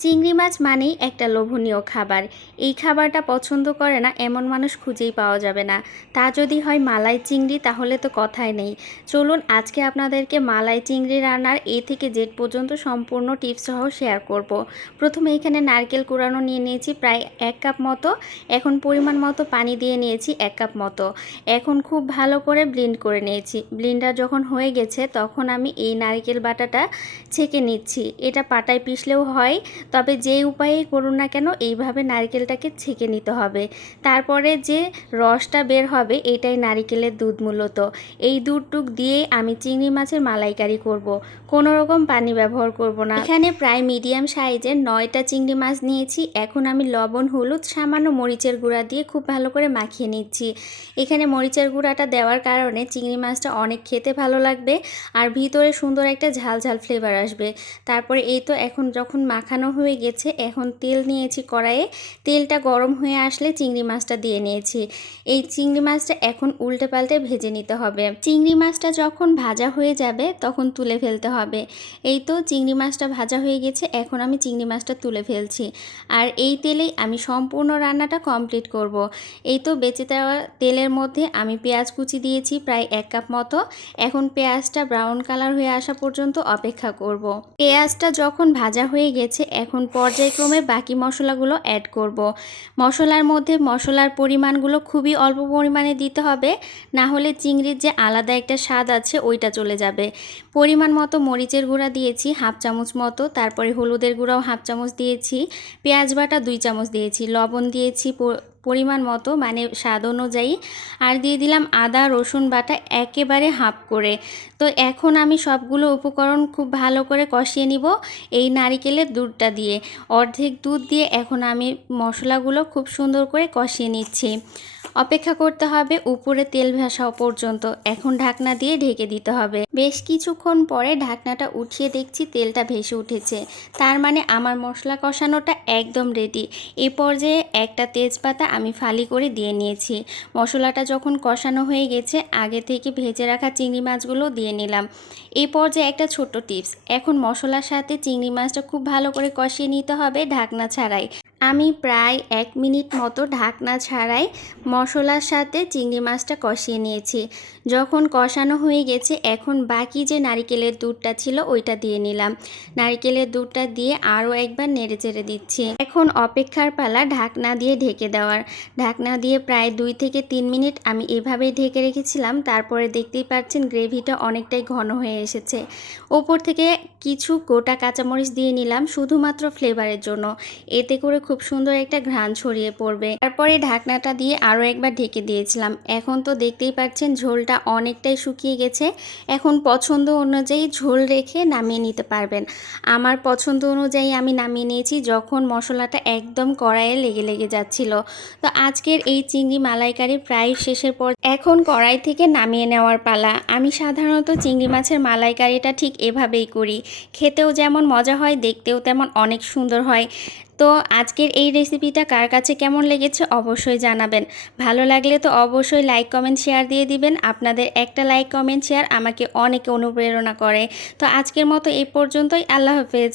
চিংড়ি মাছ মানেই একটা লোভনীয় খাবার। এই খাবারটা পছন্দ করে না এমন মানুষ খুঁজেই পাওয়া যাবে না। তা যদি হয় মালাই চিংড়ি, তাহলে তো কথাই নেই। চলুন আজকে আপনাদেরকে মালাই চিংড়ি রান্নার এ থেকে জেড পর্যন্ত সম্পূর্ণ টিপস সহ শেয়ার করব। প্রথমে এখানে নারকেল কুড়ানো নিয়ে নিয়েছি প্রায় 1 কাপ মতো। এখন পরিমাণ মতো পানি দিয়ে নিয়েছি 1 কাপ মতো। এখন খুব ভালো করে ব্লেন্ড করে নিয়েছি। ব্লেন্ডার যখন হয়ে গেছে তখন আমি এই নারকেল বাটাটা ছেঁকে নিচ্ছি। এটা পাটায় পিষলেও হয়, তবে যে উপায়েই করুন না কেন এইভাবে নারকেলটাকে ছেঁকে নিতে হবে। তারপরে যে রসটা বের হবে এটাই নারকেলের দুধ মূলত। এই দুধটুক দিয়ে আমি চিংড়ি মাছের মালাইকারি করব। কোনো রকম পানি ব্যবহার করব না। এখানে প্রায় মিডিয়াম সাইজের 9টা চিংড়ি মাছ নিয়েছি। এখন আমি লবণ, হলুদ, সামান্য মরিচের গুঁড়া দিয়ে খুব ভালো করে মাখিয়ে নিচ্ছি। এখানে মরিচের গুঁড়াটা দেওয়ার কারণে চিংড়ি মাছটা অনেক খেতে ভালো লাগবে আর ভিতরে সুন্দর একটা ঝাল ঝাল ফ্লেভার আসবে। তারপরে এই তো এখন যখন মাখানো হয়ে গেছে, এখন তেল নিয়েছি কড়াইয়ে। তেলটা গরম হয়ে আসলে চিংড়ি মাছটা দিয়ে নিয়েছি। এই চিংড়ি মাছটা এখন উল্টে পাল্টে ভেজে নিতে হবে। চিংড়ি মাছটা যখন ভাজা হয়ে যাবে তখন তুলে ফেলতে হবে। এই তো চিংড়ি মাছটা ভাজা হয়ে গেছে, এখন আমি চিংড়ি মাছটা তুলে ফেলছি। আর এই তেলেই আমি সম্পূর্ণ রান্নাটা কমপ্লিট করব। এই তো বেঁচে দেওয়া তেলের মধ্যে আমি পেঁয়াজ কুচি দিয়েছি প্রায় 1 কাপ মতো। এখন পেঁয়াজটা ব্রাউন কালার হয়ে আসা পর্যন্ত অপেক্ষা করব। পেঁয়াজটা যখন ভাজা হয়ে গেছে, এখন পর্যায়ক্রমে বাকি মশলাগুলো অ্যাড করব। মশলার মধ্যে মশলার পরিমাণগুলো খুবই অল্প পরিমাণে দিতে হবে, না হলে চিংড়ির যে আলাদা একটা স্বাদ আছে ওইটা চলে যাবে। পরিমাণ মতো মরিচের গুঁড়া দিয়েছি 1/2 চামচ মতো, তারপরে হলুদের গুঁড়াও 1/2 চামচ দিয়েছি, পেঁয়াজ বাটা 2 চামচ দিয়েছি, লবণ দিয়েছি পরিমাণ মতো মানে স্বাদ অনুযায়ী, আর দিয়ে দিলাম আদা রসুন বাটা একেবারে হাফ করে। তো এখন আমি সবগুলো উপকরণ খুব ভালো করে কষিয়ে নিব এই নারিকেলের দুধটা দিয়ে। অর্ধেক দুধ দিয়ে এখন আমি মশলাগুলো খুব সুন্দর করে কষিয়ে নিচ্ছি। অপেক্ষা করতে হবে উপরে তেল ভাসা পর্যন্ত। এখন ঢাকনা দিয়ে ঢেকে দিতে হবে। বেশ কিছুক্ষণ পরে ঢাকনাটা উঠিয়ে দেখছি তেলটা ভেসে উঠেছে, তার মানে আমার মশলা কষানোটা একদম রেডি। এ পর্যায়ে একটা তেজপাতা আমি ফালি করে দিয়ে নিয়েছি। মশলাটা যখন কষানো হয়ে গেছে, আগে থেকে ভেজে রাখা চিংড়ি মাছগুলো দিয়ে নিলাম। এই পর্যায়ে একটা ছোট্ট টিপস, এখন মশলার সাথে চিংড়ি মাছটা খুব ভালো করে কষিয়ে নিতে হবে ঢাকনা ছাড়াই। আমি প্রায় 1 মিনিট মতো ঢাকনা ছাড়াই মশলার সাথে চিংড়ি মাছটা কষিয়ে নিয়েছি। যখন কষানো হয়ে গেছে, এখন বাকি যে নারিকেলের দুধটা ছিল ওইটা দিয়ে নিলাম। নারিকেলের দুধটা দিয়ে আরও একবার নেড়ে চেড়ে দিচ্ছি। এখন অপেক্ষার পালা ঢাকনা দিয়ে ঢেকে দেওয়ার। ঢাকনা দিয়ে প্রায় 2 থেকে 3 মিনিট আমি এভাবেই ঢেকে রেখেছিলাম। তারপরে দেখতেই পাচ্ছেন গ্রেভিটা অনেকটাই ঘন হয়ে এসেছে। ওপর থেকে কিছু গোটা কাঁচামরিচ দিয়ে নিলাম শুধুমাত্র ফ্লেভারের জন্য, এতে করে খুব সুন্দর একটা ঘ্রাণ ছড়িয়ে পড়বে। তারপরে ঢাকনাটা দিয়ে আরও একবার ঢেকে দিয়েছিলাম। এখন তো দেখতেই পাচ্ছেন ঝোলটা অনেকটাই শুকিয়ে গেছে। এখন পছন্দ অনুযায়ী ঝোল রেখে নামিয়ে নিতে পারবেন। আমার পছন্দ অনুযায়ী আমি নামিয়ে নিয়েছি যখন মশলাটা একদম কড়াইয়ে লেগে লেগে যাচ্ছিল। তো আজকের এই চিংড়ি মালাইকারি প্রায় শেষের পর এখন কড়াই থেকে নামিয়ে নেওয়ার পালা। আমি সাধারণত চিংড়ি মাছের মালাইকারিটা ঠিক এভাবেই করি। খেতেও যেমন মজা হয়, দেখতেও তেমন অনেক সুন্দর হয়। তো আজকের এই রেসিপিটা কার কাছে কেমন লেগেছে অবশ্যই জানাবেন। ভালো লাগলে তো অবশ্যই লাইক কমেন্ট শেয়ার দিয়ে দিবেন। আপনাদের একটা লাইক কমেন্ট শেয়ার আমাকে অনেক অনুপ্রেরণা করে। তো আজকের মতো এই পর্যন্তই। আল্লাহ হাফেজ।